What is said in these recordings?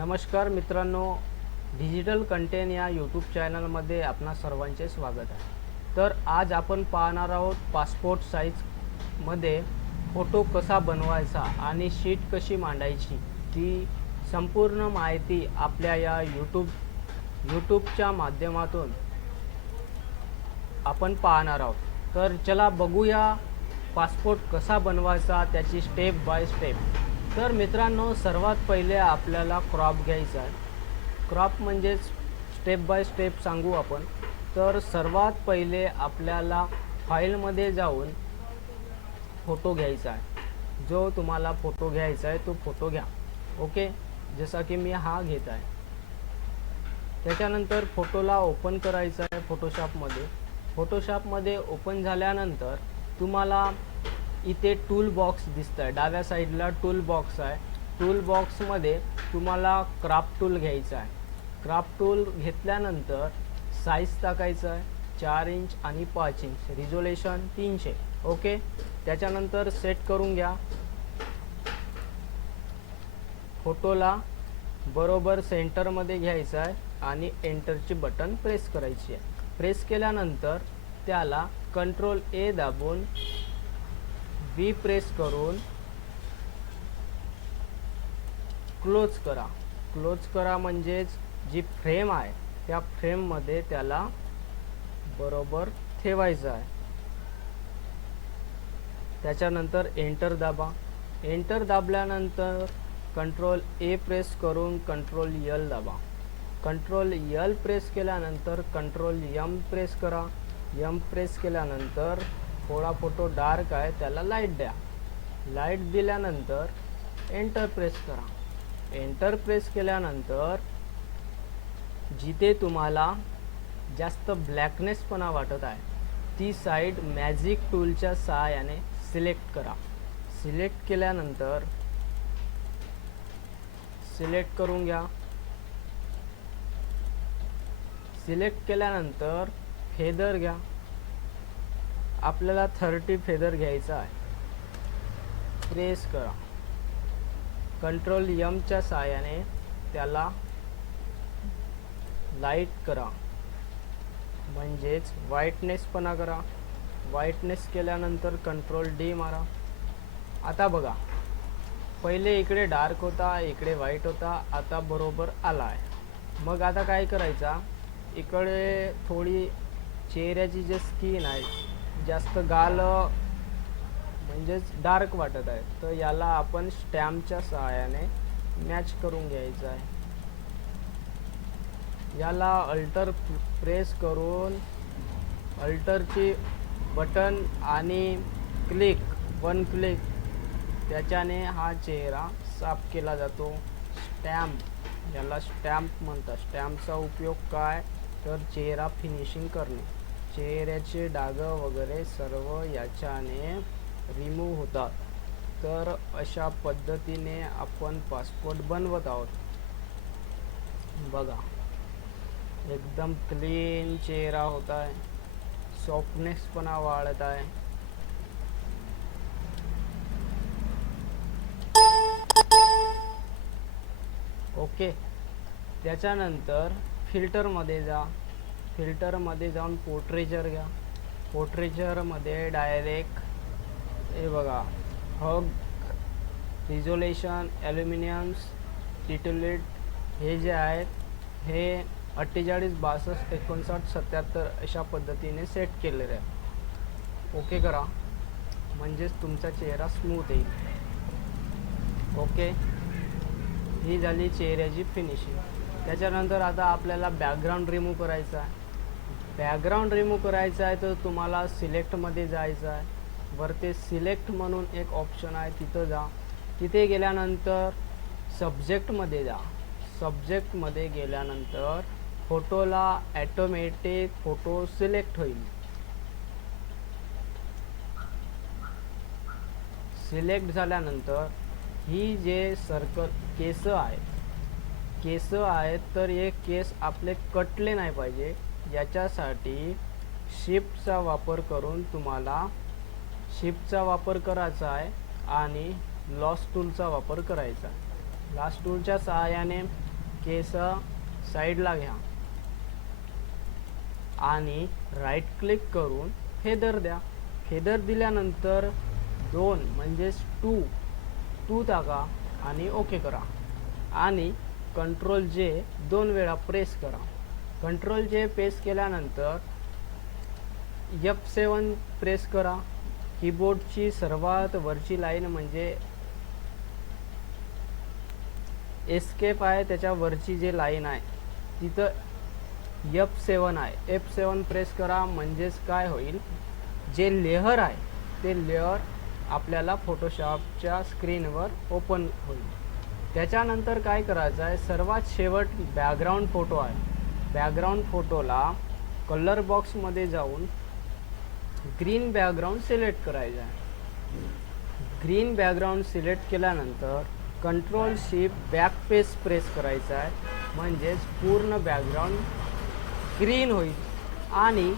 नमस्कार मित्रांनो digital content या यूट्यूब चॅनलमध्ये आपणा सर्वांचे स्वागत आहे. तर आज आपण पाहणार आहोत पासपोर्ट साईजमध्ये फोटो कसा बनवायचा आणि शीट कशी मांडायची ती संपूर्ण माहिती आपल्या या यूट्यूब यूट्यूबच्या माध्यमातून आपण पाहणार आहोत. तर चला बघूया पासपोर्ट कसा बनवायचा त्याची स्टेप बाय स्टेप तर मित्रांनो सर्वात पहिले आपल्याला क्रॉप घ्यायचा आहे. क्रॉप म्हणजेच स्टेप बाय स्टेप सांगू आपण. तर सर्वात पहिले आपल्याला फाईलमध्ये जाऊन फोटो घ्यायचा आहे. जो तुम्हाला फोटो घ्यायचा आहे तो फोटो घ्या. ओके? जसा की मी हा घेत आहे. त्याच्यानंतर फोटोला ओपन करायचा आहे फोटोशॉपमध्ये फोटोशॉपमध्ये ओपन झाल्यानंतर तुम्हाला इथे टूल बॉक्स दिसतं आहे डाव्या साईडला टूल बॉक्स आहे. टूल बॉक्समध्ये तुम्हाला क्राफ्ट टूल घ्यायचा आहे. क्राफ्ट टूल घेतल्यानंतर साईज टाकायचं आहे. चार इंच आणि पाच इंच रिझोल्युशन तीनशे. ओके त्याच्यानंतर सेट करून घ्या. फोटोला बरोबर सेंटरमध्ये घ्यायचं आहे आणि एंटरची बटन प्रेस करायची आहे. प्रेस केल्यानंतर त्याला कंट्रोल ए दाबून बी प्रेस करून क्लोज करा. क्लोज करा म्हणजेच जी फ्रेम आहे त्या फ्रेममध्ये त्याला बरोबर ठेवायचं आहे. त्याच्यानंतर एंटर दाबा. एंटर दाबल्यानंतर कंट्रोल ए प्रेस करून कंट्रोल यल दाबा. कंट्रोल यल प्रेस केल्यानंतर कंट्रोल यम प्रेस करा. यम प्रेस केल्यानंतर थोडा फोटो डार्क आहे त्याला लाइट द्या. लाइट दिल्यानंतर एंटर प्रेस करा. एंटर प्रेस केल्यानंतर जिथे तुम्हाला जास्त ब्लॅकनेसपणा वाटत आहे ती साईड मॅजिक टूलच्या सहाय्याने सिलेक्ट करा. सिलेक्ट केल्यानंतर सिलेक्ट करून घ्या. सिलेक्ट केल्यानंतर फेदर घ्या. आपल्याला थर्टी फेदर घ्यायचा आहे. प्रेस करा. कंट्रोल यमच्या सहाय्याने त्याला लाइट करा. म्हणजेच व्हाईटनेसपणा करा. व्हाईटनेस केल्यानंतर कंट्रोल डी मारा. आता बघा. पहिले इकडे डार्क होता इकडे व्हाईट होता आता बरोबर आला आहे मग आता काय करायचा? इकडे थोडी चेहऱ्याची जी स्किन आहे जास्त गाल म्हणजेच डार्क वाटत आहे. तर याला आपण स्टॅम्पच्या सहाय्याने मॅच करून घ्यायचं आहे. याला अल्टर प्रेस करून अल्टरची बटन आणि क्लिक वन क्लिक त्याच्याने हा चेहरा साफ केला जातो. स्टॅम्प याला स्टॅम्प म्हणतात. स्टॅम्पचा उपयोग काय? तर चेहरा फिनिशिंग करणे. चेहऱ्याचे डाग वगैरे सर्व याच्याने रिमूव्ह होतात. तर अशा पद्धतीने आपण पासपोर्ट बनवत आहोत. बघा. एकदम क्लीन चेहरा होत आहे सॉफ्टनेसपणा वाढत आहे. ओके त्याच्यानंतर फिल्टरमध्ये जा. फिल्टरमध्ये जाऊन पोर्ट्रेचर घ्या. पोर्ट्रेचरमध्ये डायरेक्ट हे बघा हग रिझोलेशन ॲल्युमिनियम्स टिटुलेट हे जे आहेत हे अठ्ठेचाळीस बासष्ट एकोणसाठ सत्याहत्तर अशा पद्धतीने सेट केलेले आहे ओके करा. म्हणजेच तुमचा चेहरा स्मूथ येईल. ओके? ही झाली चेहऱ्याची फिनिशिंग त्याच्यानंतर आता आपल्याला बॅकग्राऊंड रिमूव्ह करायचा आहे. बॅकग्राऊंड रिमूव्ह करायचा आहे तर तुम्हाला सिलेक्टमध्ये जायचं आहे. वरती सिलेक्ट म्हणून एक ऑप्शन आहे तिथं जा. तिथे गेल्यानंतर सब्जेक्टमध्ये जा. सब्जेक्टमध्ये गेल्यानंतर फोटोला ॲटोमॅटिक फोटो सिलेक्ट होईल. सिलेक्ट झाल्यानंतर ही जे सर्कल केस आहेत केस आहेत तर हे केस आपले कटले नाही पाहिजे. याच्यासाठी शिफ्टचा वापर करून तुम्हाला शिफ्टचा वापर करायचा आहे आणि लॉस टूलचा वापर करायचा आहे. लास्ट टूलच्या सहाय्याने केस साईडला घ्या आणि राईट क्लिक करून फेदर द्या. फेदर दिल्यानंतर दोन म्हणजेच टू टू टाका आणि ओके करा. आणि कंट्रोल जे दोन वेळा प्रेस करा. कंट्रोल जे प्रेस केल्यानंतर यप सेवन प्रेस करा. कीबोर्डची सर्वात वरची लाईन म्हणजे एस्केप आहे त्याच्या वरची जे लाईन आहे तिथं यप सेवन आहे. एफ सेवन प्रेस करा म्हणजेच काय होईल? जे लेअर आहे ते लेअर आपल्याला फोटोशॉपच्या स्क्रीनवर ओपन होईल. त्याच्यानंतर काय करायचं आहे? सर्वात शेवट बॅकग्राऊंड फोटो आहे. बॅकग्राऊंड फोटोला कलर बॉक्समध्ये जाऊन ग्रीन बॅकग्राऊंड सिलेक्ट करायचं आहे. ग्रीन बॅकग्राऊंड सिलेक्ट केल्यानंतर control shift backspace press करायचा आहे. म्हणजेच पूर्ण बॅकग्राऊंड ग्रीन होईल. आणि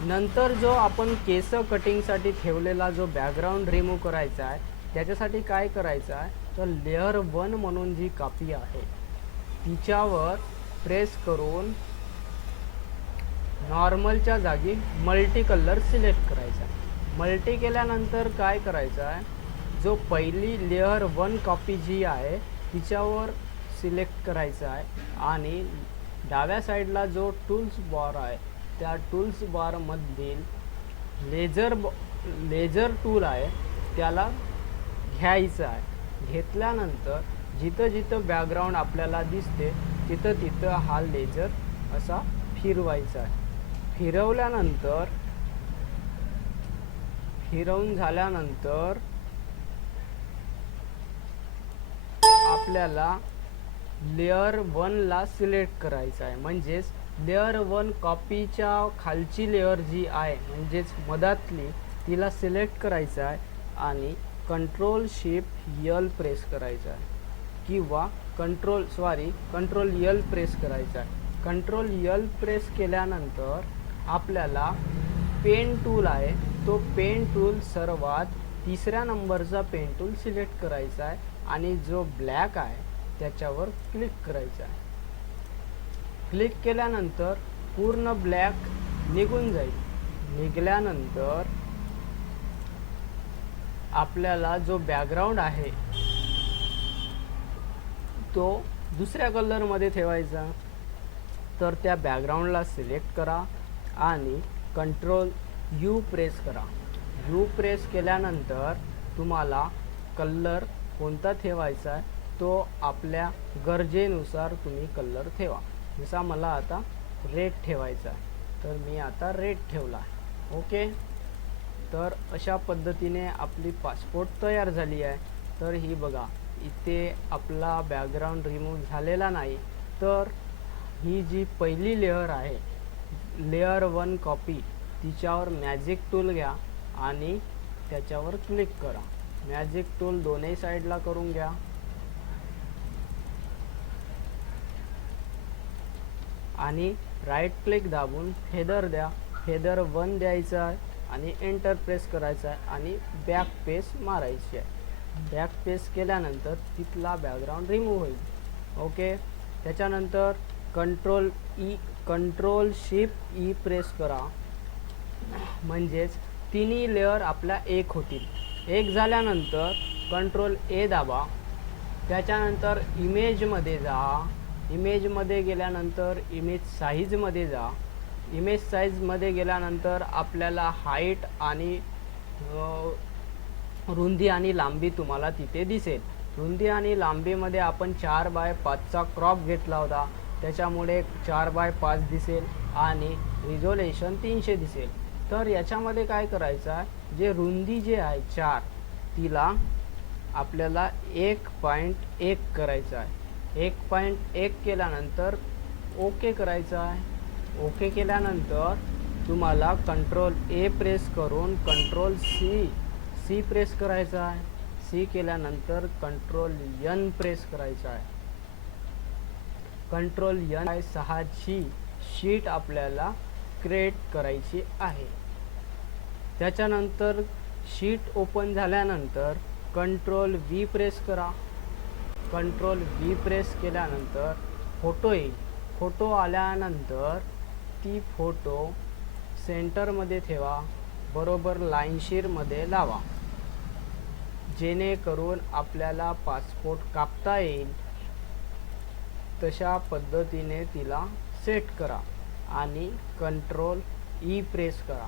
नंतर जो आपण केस कटिंगसाठी ठेवलेला जो बॅकग्राऊंड रिमूव्ह करायचा आहे त्याच्यासाठी काय करायचं आहे? तर लेअर वन म्हणून जी कापी आहे तिच्यावर प्रेस करून नॉर्मलच्या जागी मल्टी कलर सिलेक्ट करायचा. आहे मल्टी केल्यानंतर काय करायचं आहे? जो पहिली लेअर वन कॉपी जी आहे तिच्यावर सिलेक्ट करायचा आहे आणि डाव्या साईडला जो टूल्स बॉर आहे त्या टूल्स बॉरमधील लेझर ब लेझर टूल आहे त्याला घ्यायचं आहे. घेतल्यानंतर जिथं जिथं बॅकग्राऊंड आपल्याला दिसते तिथं तिथं हा लेझर असा फिरवायचा आहे. फिरवल्यानंतर फिरवून झाल्यानंतर आपल्याला लेअर वनला सिलेक्ट करायचं आहे. म्हणजेच लेअर वन कॉपीच्या खालची लेअर जी आहे म्हणजेच मधातली तिला सिलेक्ट करायचं आहे आणि कंट्रोल शिफ्ट यल प्रेस करायचा आहे. किंवा control sorry control L press करायचा आहे. कंट्रोल यल प्रेस केल्यानंतर आपल्याला पेन टूल आहे. तो पेन टूल सर्वात तिसऱ्या नंबरचा पेन टूल सिलेक्ट करायचा आहे आणि जो ब्लॅक आहे त्याच्यावर क्लिक करायचा आहे. क्लिक केल्यानंतर पूर्ण ब्लॅक निघून जाईल. निघाल्यानंतर आपल्याला जो बॅकग्राऊंड आहे तो दुसऱ्या कलरमध्ये ठेवायचा. तर त्या बॅकग्राऊंडला सिलेक्ट करा. आणि कंट्रोल यू प्रेस करा. यू प्रेस केल्यानंतर तुम्हाला कलर कोणता ठेवायचा आहे तो आपल्या गरजेनुसार तुम्ही कलर ठेवा. जसा मला आता रेड ठेवायचा आहे तर मी आता रेड ठेवला आहे. ओके? तर अशा पद्धतीने आपली पासपोर्ट तयार झाली आहे. तर ही बघा इथे आपला बॅकग्राऊंड रिमूव्ह झालेला नाही. तर ही जी पहिली लेअर आहे लेअर वन कॉपी तिच्यावर मॅजिक टूल घ्या आणि त्याच्यावर क्लिक करा. मॅजिक टूल दोन्ही साईडला करून घ्या. आणि राईट क्लिक दाबून फेदर द्या. फेदर वन द्यायचं आहे आणि एंटर प्रेस करायचा आहे आणि बॅक पेस मारायची आहे. बॅक पेस केल्यानंतर तिथला बॅकग्राऊंड रिमूव्ह होईल. ओके? त्याच्यानंतर control E control shift E press करा. म्हणजेच तिन्ही लेअर आपल्या एक होतील. एक झाल्यानंतर कंट्रोल ए दाबा. त्याच्यानंतर इमेजमध्ये जा. इमेजमध्ये गेल्यानंतर इमेज साईजमध्ये जा. इमेज साईजमध्ये गेल्यानंतर आपल्याला हाईट आणि रुंदी आणि लांबी तुम्हाला तिथे दिसेल. रुंदी आणि लांबीमध्ये आपण चार बाय पाचचा क्रॉप घेतला होता. त्याच्यामुळे चार बाय पाच दिसेल आणि रिझोल्युशन तीनशे दिसेल. तर याच्यामध्ये काय करायचं आहे? जे रुंदी जे आहे चार तिला आपल्याला एक पॉईंट एक करायचं आहे. एक पॉईंट एक केल्यानंतर ओके करायचं आहे. ओके केल्यानंतर तुम्हाला कंट्रोल ए प्रेस करून कंट्रोल सी सी प्रेस करायचा आहे. सी केल्यानंतर कंट्रोल यन प्रेस करायचा आहे. कंट्रोल यन आय सहाची शीट आपल्याला क्रिएट करायची आहे. त्याच्यानंतर शीट ओपन झाल्यानंतर कंट्रोल व्ही प्रेस करा. कंट्रोल व्ही प्रेस केल्यानंतर फोटो येईल. फोटो आल्यानंतर ती फोटो सेंटरमध्ये ठेवा. बरोबर लाईनशीरमध्ये लावा. जेणेकरून आपल्याला पासपोर्ट कापता येईल. तशा पद्धतीने तिला सेट करा आणि कंट्रोल ई प्रेस करा.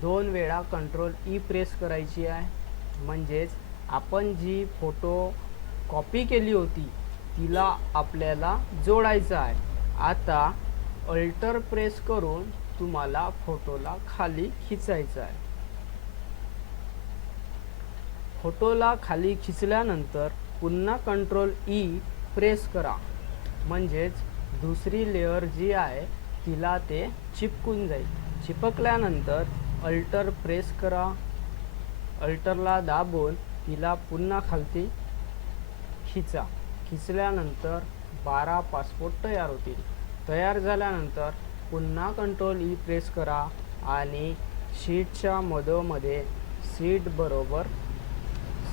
दोन वेळा कंट्रोल ई प्रेस करायची आहे. म्हणजेच आपण जी फोटो कॉपी केली होती तिला आपल्याला जोडायचं आहे. आता अल्टर प्रेस करून तुम्हाला फोटोला खाली खिचायचं आहे. फोटोला खाली खिचल्यानंतर पुन्हा कंट्रोल ई प्रेस करा. म्हणजेच दुसरी लेअर जी आहे तिला ते चिपकून जाईल. चिपकल्यानंतर अल्टर प्रेस करा. अल्टरला दाबून तिला पुन्हा खालती खिचा. खिचल्यानंतर बारा पासपोर्ट तयार होतील. तयार झाल्यानंतर पुन्हा कंट्रोल ई प्रेस करा आणि शीटच्या मधोमध्ये सीट बरोबर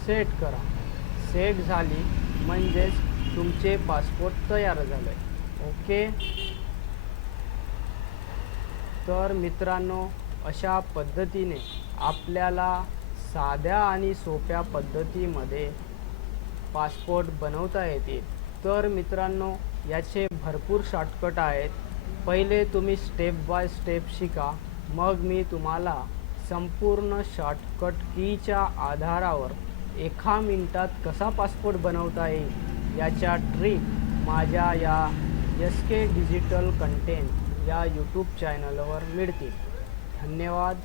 सेट करा. सेट झाली म्हणजेच तुमचे पासपोर्ट तयार झाले ओके? तर मित्रांनो अशा पद्धतीने आपल्याला साध्या आणि सोप्या पद्धतीमध्ये पासपोर्ट बनवता येतील. तर मित्रांनो याचे भरपूर शॉर्टकट आहेत. पहिले तुम्ही स्टेप बाय स्टेप शिका. मग मी तुम्हाला संपूर्ण शॉर्टकट कीच्या आधारावर एका मिनटात कसा पासपोर्ट बनवता येईल? याच्या ट्रिक माझ्या या एस के डिजिटल कंटेंट या यूट्यूब चॅनलवर मिळतील. धन्यवाद.